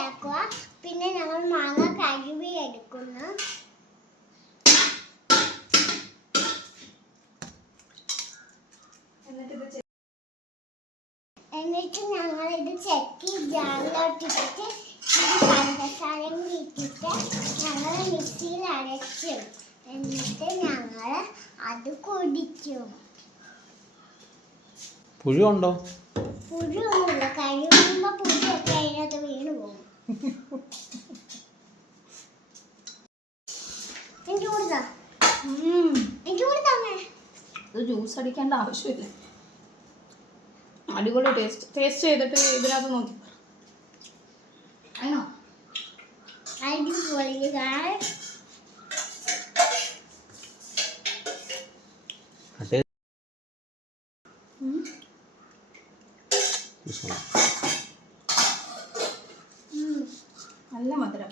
വൃത്തിയാക്കുക. പിന്നെ ഞങ്ങൾ മാങ്ങ കഴുകി എടുക്കുന്നു. എന്നിട്ട് ഞങ്ങൾ ഇത് ചെക്കി ജാറിലോട്ടിട്ടിട്ട് പഞ്ചസാരയും ഇട്ടിട്ട് ഞങ്ങൾ മിക്സിയിൽ അരച്ചു. എന്നിട്ട് ഞങ്ങൾ അത് കുടിക്കും. പുഴുണ്ടോ? പുഴുവൊന്നുമില്ല. കഴിയുമ്പോൾ പുഴുവൊക്കെ അതിനകത്ത് വീണ് പോകും. എനിക്ക് കൊടുത്താ ഇത് ജ്യൂസ് അടിക്കേണ്ട ആവശ്യമില്ല. അടിപൊളി ടേസ്റ്റ് ചെയ്തിട്ട് ഇതിനകത്ത് നോക്കി ആണോ? അടിപൊളി. നല്ല മധുരം.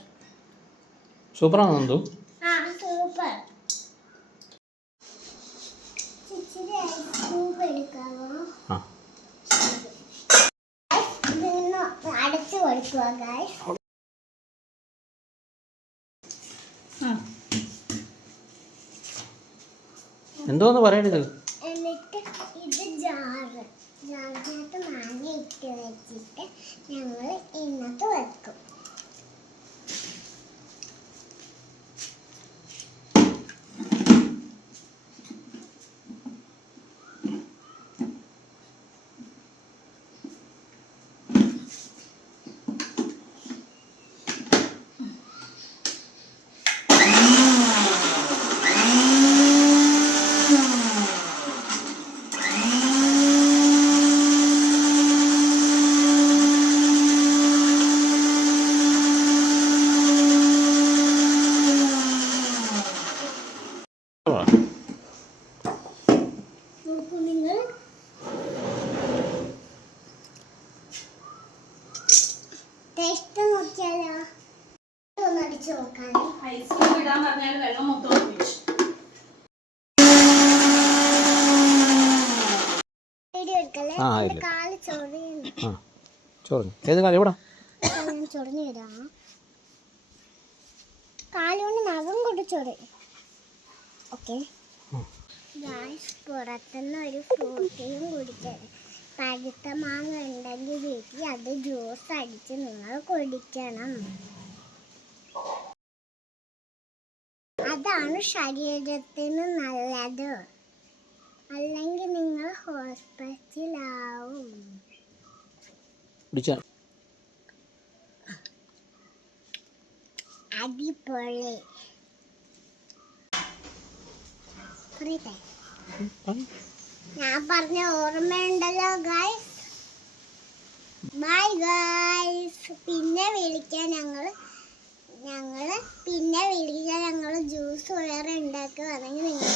സൂപ്പറാണോ എന്തോ? സൂപ്പർ. ഇച്ചിരി ഐസ്ക്യൂബ് എടുക്കാമോ? ഇതൊന്ന് അടച്ചു കൊടുക്കുക ഗൈസ്. എന്തോന്ന് പറയണത്? എന്നിട്ട് ഇത് ജാറിനകത്ത് മാങ്ങ ഇട്ട് വെച്ചിട്ട് ഞങ്ങൾ ഇന്നത്തെ വെക്കും. ടേസ്റ്റ് നോക്കിയാലോ? ഒന്ന് അടിച്ചു നോക്കാൻ. ഐസ്ക്രീം ഇടാൻ പറഞ്ഞാൽ വെള്ളം മൊത്തം ഒഴിച്ചു. വീഡിയോ എടുക്കല്ലേ? കാല് ചൊറിയുന്നു. ഏത് കാലം? എവിടെ ചൊറിഞ്ഞു തരാം. കാലുകൊണ്ട് നഖം കൊണ്ട് ചൊറി. ഓക്കെ ഗായ്സ്, പുറത്തുനിന്ന് ഒരു ഫ്രൂട്ടിയും കുടിച്ചത്. പഴുത്ത മാങ്ങ ഉണ്ടെങ്കിൽ വീട്ടിൽ അത് ജ്യൂസ് അടിച്ച് നിങ്ങൾ കുടിക്കണം. അതാണ് ശരീരത്തിന് നല്ലത്. അല്ലെങ്കിൽ നിങ്ങൾ ഹോസ്പിറ്റലാവും. അടിപൊളി. ഞാൻ പറഞ്ഞ ഓർമ്മയുണ്ടല്ലോ ഗൈസ്. Bye guys. പിന്നെ വിളിക്കാൻ ഞങ്ങൾ ജ്യൂസ് വേറെ ഉണ്ടാക്കുകയാണെങ്കിൽ നിങ്ങൾ